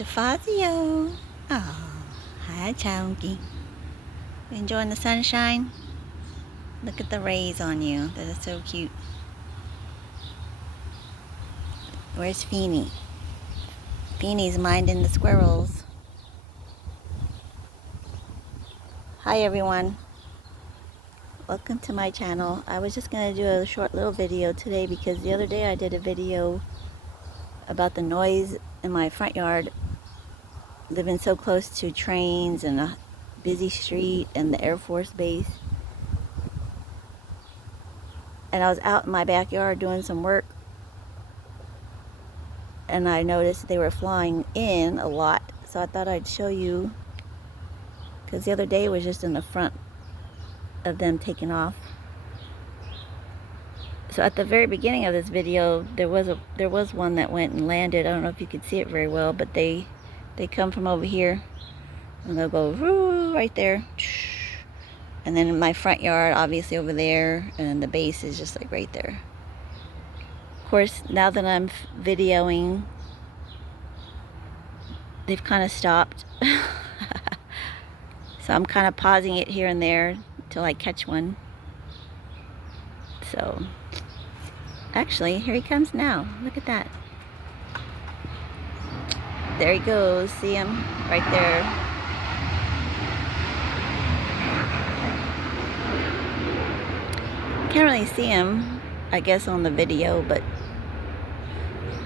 DeFazio. Oh, hi, Chunky. You enjoying the sunshine? Look at the rays on you. That is so cute. Where's Feeny? Feeny's minding the squirrels. Hi, everyone. Welcome to my channel. I was just going to do a short little video today because the other day I did a video about the noise in my front yard, living so close to trains and a busy street and the Air Force Base. And I was out in my backyard doing some work, and I noticed they were flying in a lot, so I thought I'd show you, because the other day was just in the front of them taking off. So at the very beginning of this video, there was one that went and landed. I don't know if you could see it very well, but they come from over here and they'll go right there, and then in my front yard, obviously over there, and the base is just like right there. Of course, now that I'm videoing, they've kind of stopped. So I'm kind of pausing it here and there until I catch one. So actually, here he comes now. Look at that. There he goes. See him right there. Can't really see him, I guess, on the video, but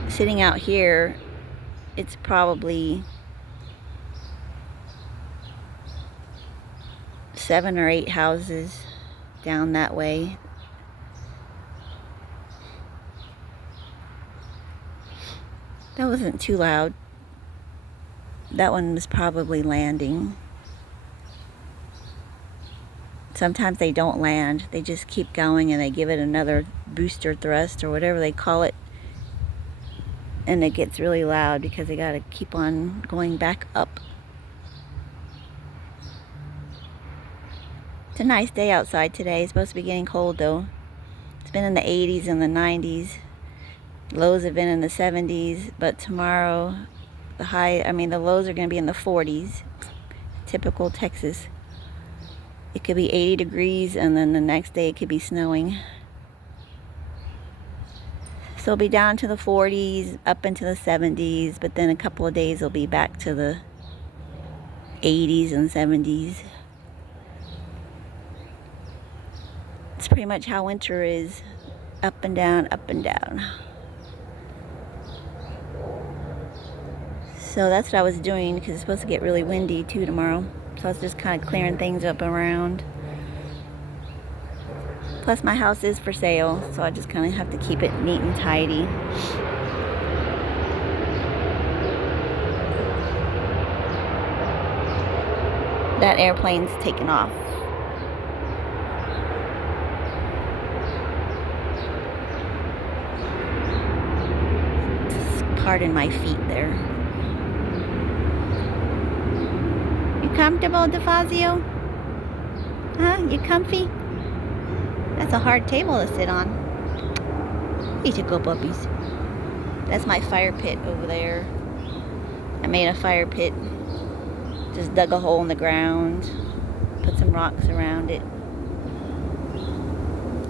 sitting out here, it's probably 7 or 8 houses down that way. That wasn't too loud. That one was probably landing. Sometimes they don't land. They just keep going and they give it another booster thrust or whatever they call it. And it gets really loud because they gotta keep on going back up. It's a nice day outside today. It's supposed to be getting cold though. It's been in the 80s and the 90s. Lows have been in the 70s, but tomorrow the lows are going to be in the 40s. Typical Texas. It could be 80 degrees and then the next day it could be snowing. So it'll be down to the 40s, up into the 70s, but then a couple of days it'll be back to the 80s and 70s. It's pretty much how winter is. Up and down, up and down. So that's what I was doing because it's supposed to get really windy too tomorrow. So I was just kind of clearing things up around. Plus my house is for sale, so I just kind of have to keep it neat and tidy. That airplane's taking off. Just pardon my feet there. Comfortable, DeFazio? Huh? You comfy? That's a hard table to sit on. You should go, puppies. That's my fire pit over there. I made a fire pit. Just dug a hole in the ground. Put some rocks around it.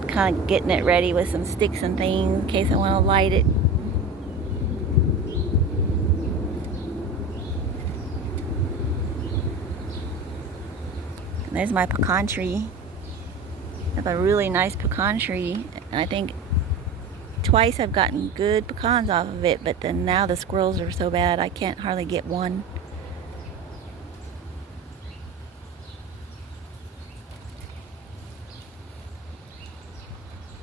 Kind of getting it ready with some sticks and things in case I want to light it. There's my pecan tree. I have a really nice pecan tree, and I think twice I've gotten good pecans off of it, but then now the squirrels are so bad I can't hardly get one.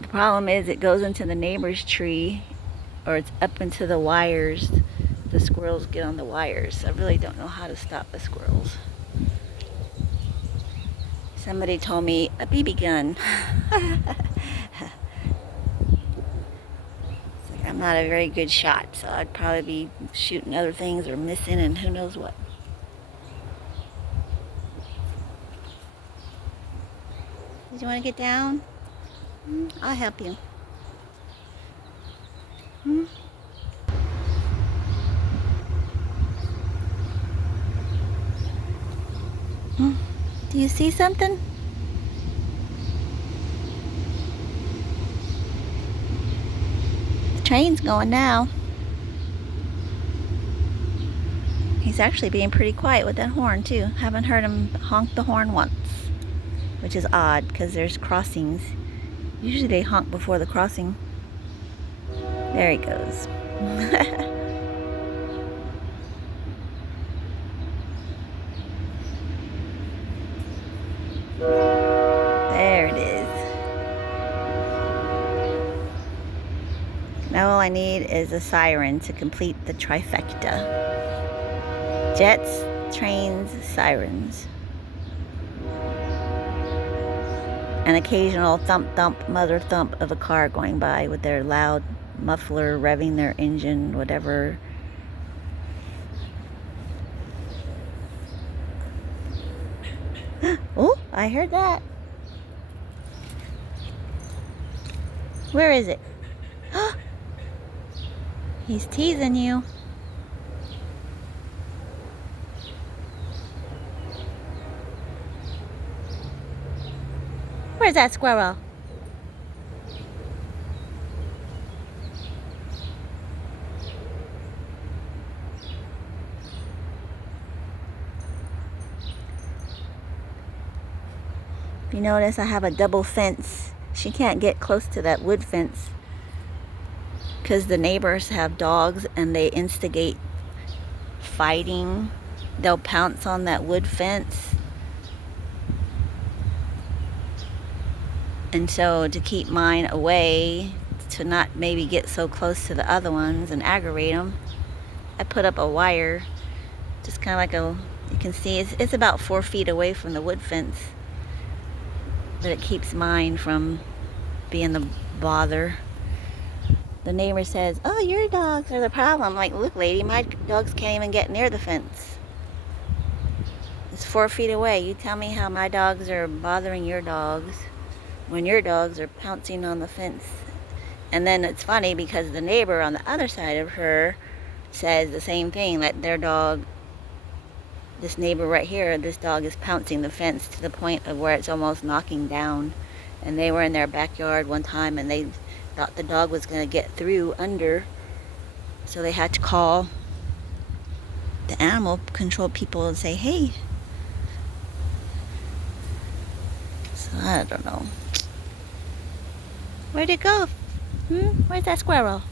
The problem is it goes into the neighbor's tree, or it's up into the wires. The squirrels get on the wires. I really don't know how to stop the squirrels. Somebody told me a BB gun. I'm not a very good shot, so I'd probably be shooting other things or missing and who knows what. Did you want to get down? I'll help you. You see something? The train's going now. He's actually being pretty quiet with that horn too. Haven't heard him honk the horn once, which is odd because there's crossings. Usually they honk before the crossing. There he goes. There it is. Now all I need is a siren to complete the trifecta. Jets, trains, sirens. An occasional thump thump, mother thump of a car going by with their loud muffler revving their engine, whatever. Oh, I heard that. Where is it? He's teasing you. Where's that squirrel? If you notice, I have a double fence. She can't get close to that wood fence because the neighbors have dogs and they instigate fighting. They'll pounce on that wood fence. And so to keep mine away, to not maybe get so close to the other ones and aggravate them, I put up a wire, just kind of like you can see it's about 4 feet away from the wood fence. But it keeps mine from being the bother. The neighbor says, "Oh, your dogs are the problem." I'm like, "Look, lady, my dogs can't even get near the fence. It's 4 feet away. You tell me how my dogs are bothering your dogs when your dogs are pouncing on the fence." And then it's funny because the neighbor on the other side of her says the same thing, that their dog, this neighbor right here, this dog is pouncing the fence to the point of where it's almost knocking down. And they were in their backyard one time and they thought the dog was going to get through under, so they had to call the animal control people and say, "Hey." So I don't know. Where'd it go? Where's that squirrel?